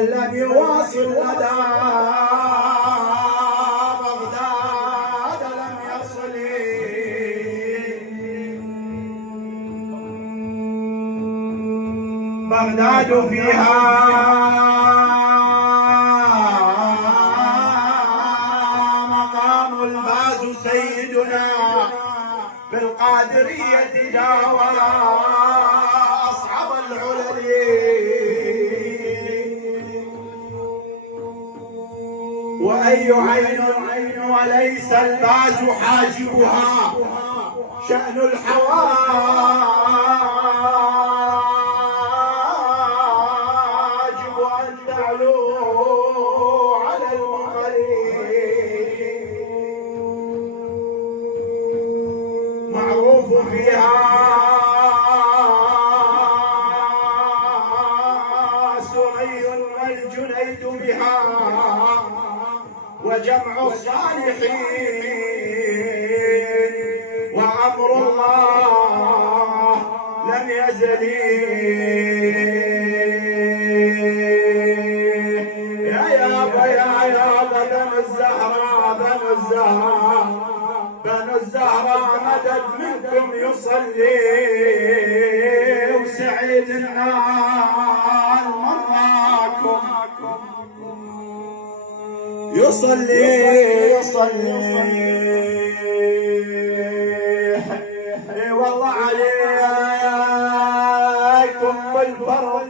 من لم يواصل لدى بغداد لم يصل. بغداد فيها مقام الباز سيدنا بالقادرية داوى أصحاب العلل. وأي عين وليس الباز حاجبها شأن الحواجب أن تعلو على المغرب. معروف فيها سري والجنيد بها وجمع الصالحين وأمر الله لم يزل. يا يابا بنو الزهراء بنو الزهراء بنو الزهراء مدد منكم يصلي وسعيد النار مراكم يصلي والله عليكم بالفرض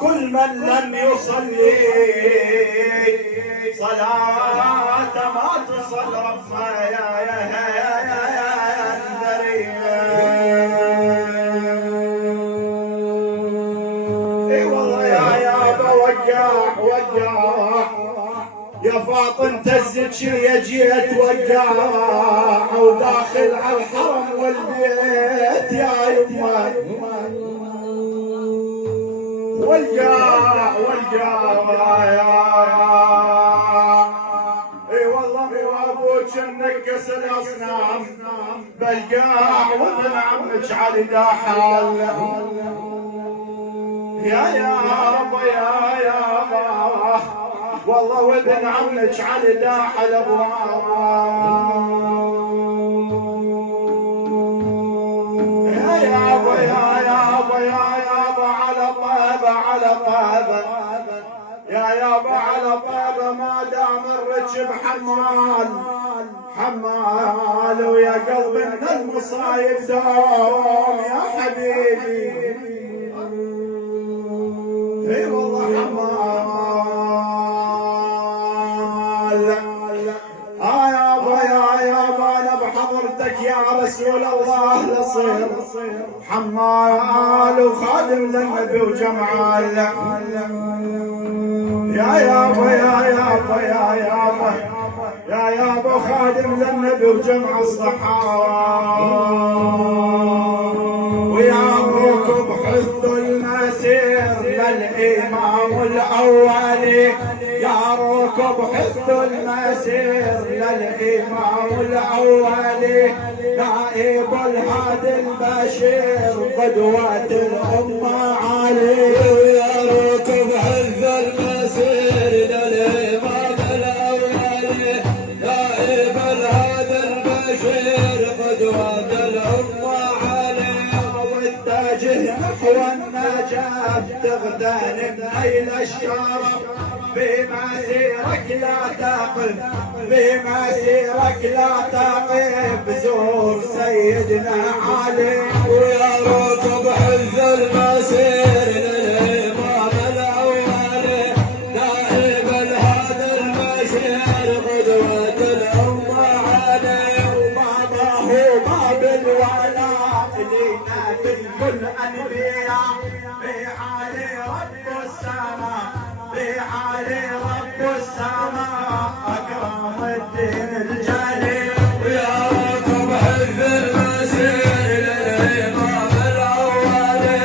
كل من لم يصلي صلاة ما تصل ربها يا اي والله يا وجع يا فاطم تزك يا جيت وجع وداخل على الحرم والبيت يا يمه اي والله وابوك نكس الاصنام بالقاع وابن عمك علي داحل. يا رب والله وابن عمك علي داحل ابواب. يا يابا على طابة يا على طابة ما دام الركب حمال ويا قلب من المصايب دوم يا حبيبي. اي والله حمال. يا انا بحضرتك يا رسول الله لصير حمال وخادم للنبي وجمال. يا يابا خادم للنبي وجمع الصحابة. ويا ركب حث المسير للإمام الأولي يا ركب حث المسير للإمام الأولي نائب الهادي البشير قدوة الأمة علي. يا ركب حث المسير للإمام الأولي نائب الهادي البشير قدوة الأمة علي. واتجه نحو النجاة تغتنم نيل الشرف بمسيرك لا تقف زور سيدنا علي. ويا ركب حث المسير للإمام الأولي نائب الهادي البشير قدوة الأمة علي. بابه باب الولاء لنا تلك الأنبياء بعلي رب السماء أكرم الدين الجليل. ويا ركب حث المسير للإمام الأولي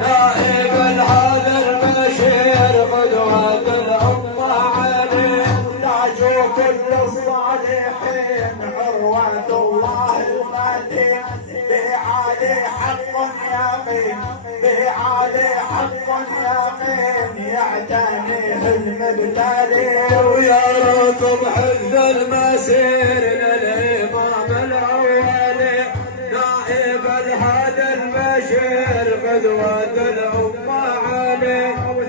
نائب الهادي البشير قدوة الأمة علي. تاجوا كل الصالحين عروة الله المتين بعلي حق يا بعالي حق يقين يعتنيه المبتلي. ويا ركب حد المسير للإمام الأولي نائب الهادي المشير قدوة الأمة علي.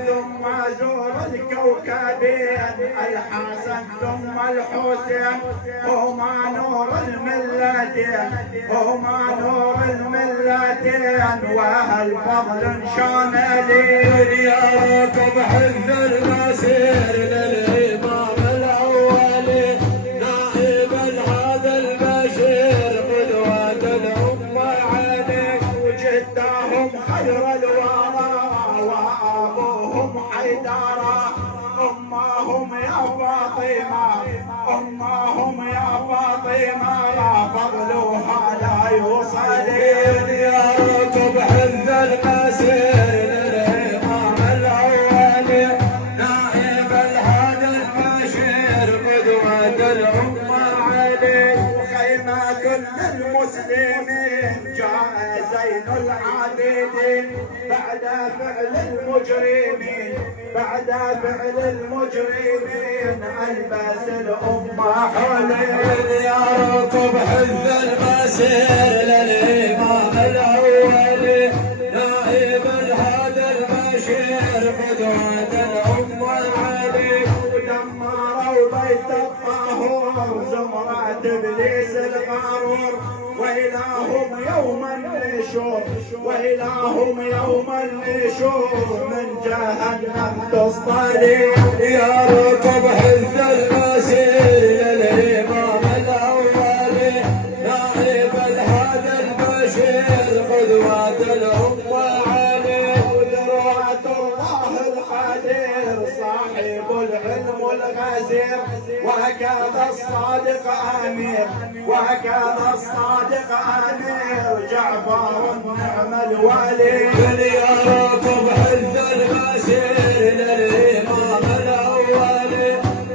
ثم زور الكوكبين الحسن ثم الحسين هما نور الملتين هما نور الملتين وهالفضل شاملين. يا ركب حد المسير للإمام الأولي نائب الهادي المشير قدوة الأمة علي. وجدهم خير الورى وأبوهم حيدرة أمهم يا فاطمة أمهم يا فاطمة فضلها لا يوصل. يا ركب حد المسير للإمام الأولي نائب الهادي المشير قدوة الأمة علي. وخيمة كل المسلمين جاء زين العابدين بعد فعل المجرمين بعد فعل المجرمين ألبس الأمة حلين. يا ركب حد المسير للإمام الأولي نائب الهادي المشير قدوة الأمة علي. ودمروا بيت الطاهور زمرة إبليس الغرور وإلههم يوم النشور وإلههم يوم النشور من جهنم تصطلي. يا ركب حد المسير للإمام الأولي نائب الهادي المشير قدوة الأمة علي. ودروة الله القدير صاحب العلم الغزير وهكذا الصادق أمير وهكذا الصادق أمير جعفر النعم الولي. يا ركب حد المسير للإمام الأولي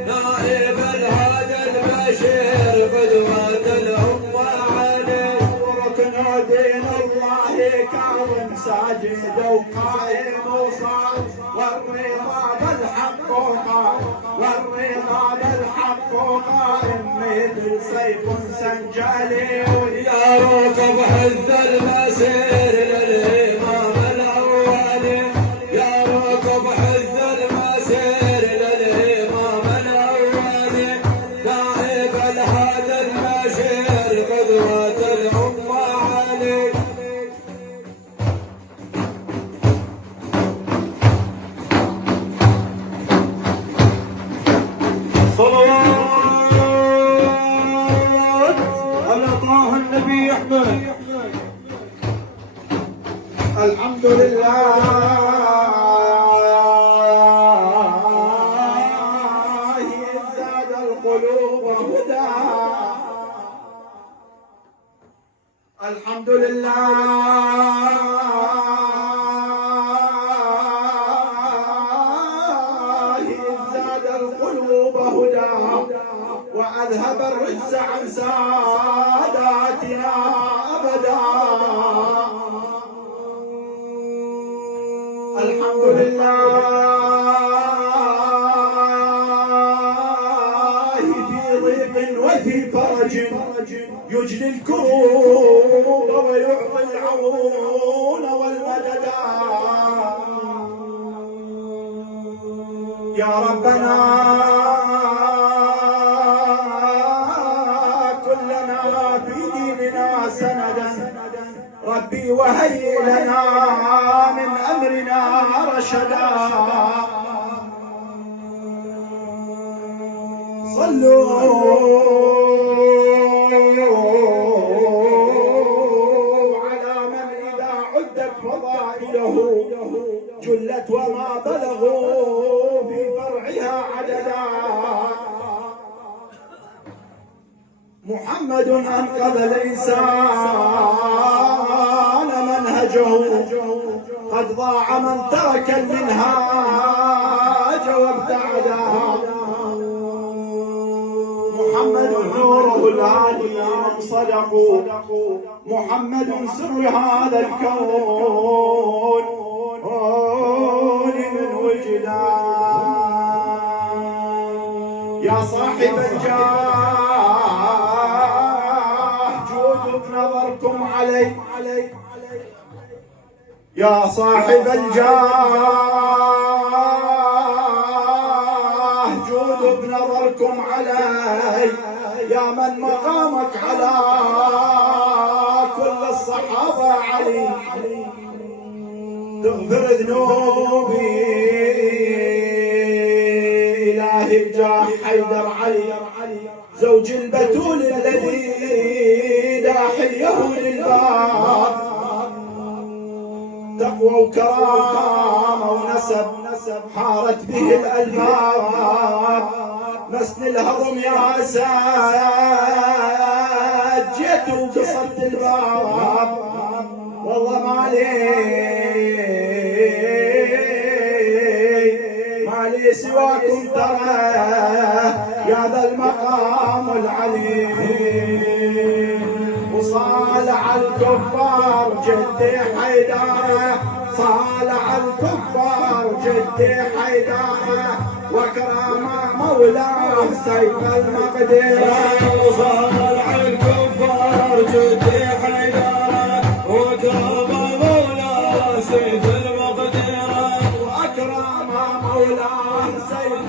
نائب الهادي المشير قدوة الأمة علي. وركن دين الله كاظم ساجد وقائم وصال والرضا بالحق قائم والرضا بالحق قائم مثل سيف سنجلي. يا ركب حد المسير للإمام الأولي يا ركب حد المسير للإمام الأولي نائب الهادي المشير قدوة الأمة علي. صلوات على طه النبي أحمد. الحمد لله زاد القلوب هدى الحمد لله زاد القلوب هدى وأذهب الرجس عن ساداتنا أبدا. الحمد لله في ضيق وفي فرج يجلي الكروب ويعطي العون والمدد. يا ربنا كلنا في ديننا سندا ربي وهيئ لنا من أمرنا رشدا. صلوا على من إذا عدت فضائله جلت وما بلغوا في فرعها عددا. محمد أنقذ الإنسان منهجه قد ضاع من ترك المنهاج وابتعدا. محمد نوره الهادي من صدقوا محمد سر هذا الكون من وجدان يا صاحب الجاه جود بنظركم علي يا صاحب الجاه جود بنظركم علي يا من مقامك على كل الصحابة علي تغفر ذنوبي إلهي بجاه حيدر علي زوج البتول الذي داحيه للباب تقوى وكرامة ونسب حارت به الألباب مسن الهضم يا أساد جيت وقصرت الباب والله مالي سواكم ترى يا ذا المقام العلي وصالح الكفار جدي حيدارة صالح الكفار جدي حيدارة وكرم مولاه سيف المقدرة صالح الكفار جدي حيدارة وكرم مولاه سيف المقدرة وأكرم مولاه سيف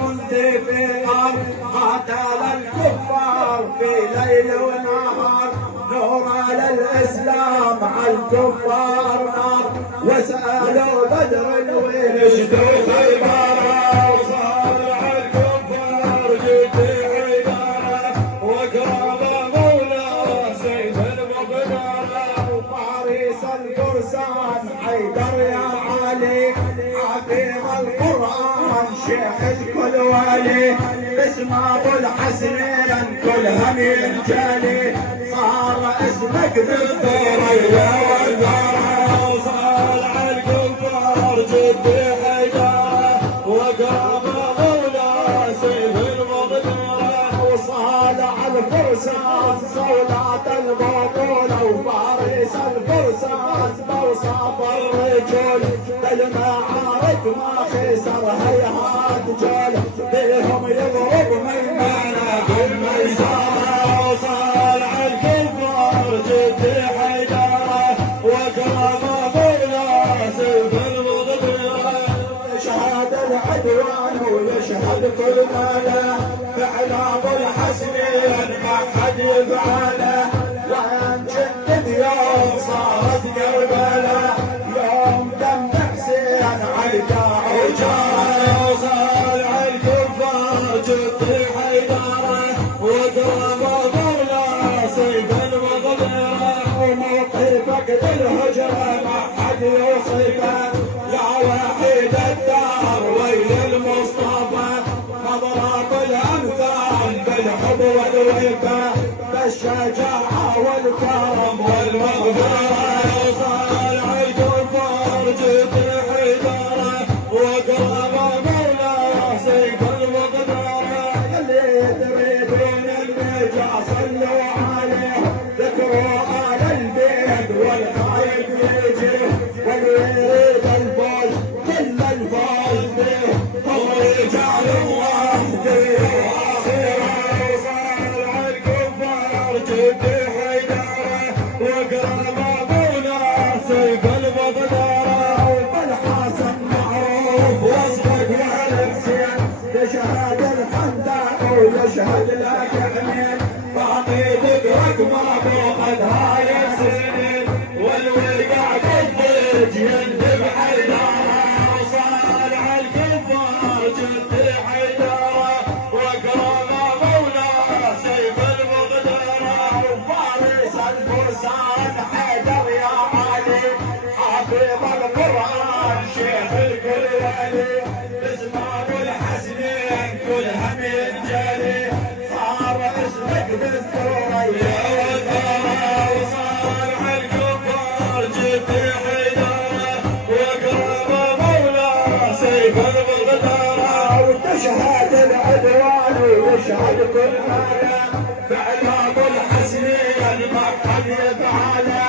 في الأرض قاتل الكفار في ليل ونهار نور على الإسلام على الكفار نار وسألوا بدر وين اشتوا خيبارة وصالح الكفار جدي حيدارة وكرم مولاه سيف المقدرة وفارس الفرسان حيدر يا علي حفيظ القرآن شيخ الكل ولي اسم ابو الحسنين كلهم ينجلي صار اسمك بالثريا والثرى وصالح الكفار جدي حيدارة وكرم مولاه سيف المقدرة وصالح الفرسان صولات البطولة وفارس الفرسان بوصف الرجل المعارك ما خسر هيهات جول بهم يضرب من معنى بالميسرة وصالح الكفار جدي حيدارة وكرم مولاه سيف المقدرة يشهد العدوان ويشهد كل ماله فعل ابو الحسنين ما حد يفعله وين جد يوم صارت كربلاء يوم دم حسين علقا وجاره وصالح الكفار جدي حيدارة وكرم مولاه سيف المقدرة وموقفك للهجرة ما حد يوصفه يا وحيد الدار ويل المصطفى مضرب الامثال بالحب والوفاء بالشجاعة والكرم والمغفرة وصالح الكفار جدي حيدارة وكرم مولاه سيف المقدرة اللي تريدون النجا صلوا عليه ذكروا آل البيت والخايف يجي واليريد الفوز كل الفوز به هم رجال الله دين واخره وصالح الكفار جدي حيدارة تعالى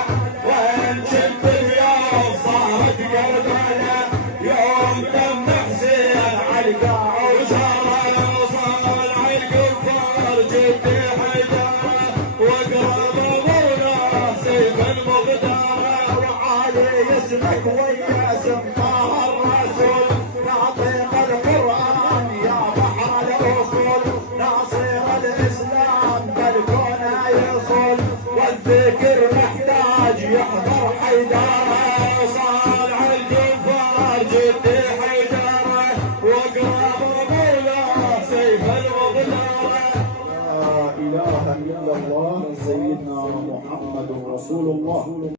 وين كنت اليوم صارت كربلة يوم دم حسين علقة وزارة وصال عالكفار جدي حيدارة واقرب مولاه سيف المغدارة وعلي اسمك ويا اسم طه الرسول ناطق القرآن يا بحر الأصول ناصر الإسلام بالكون يصول والذكر محتاج يحضر حيدارة وصال عالكفار جدي حيدارة واقرب مولاه سيف المغدارة لا إله إلا الله سيدنا محمد رسول الله.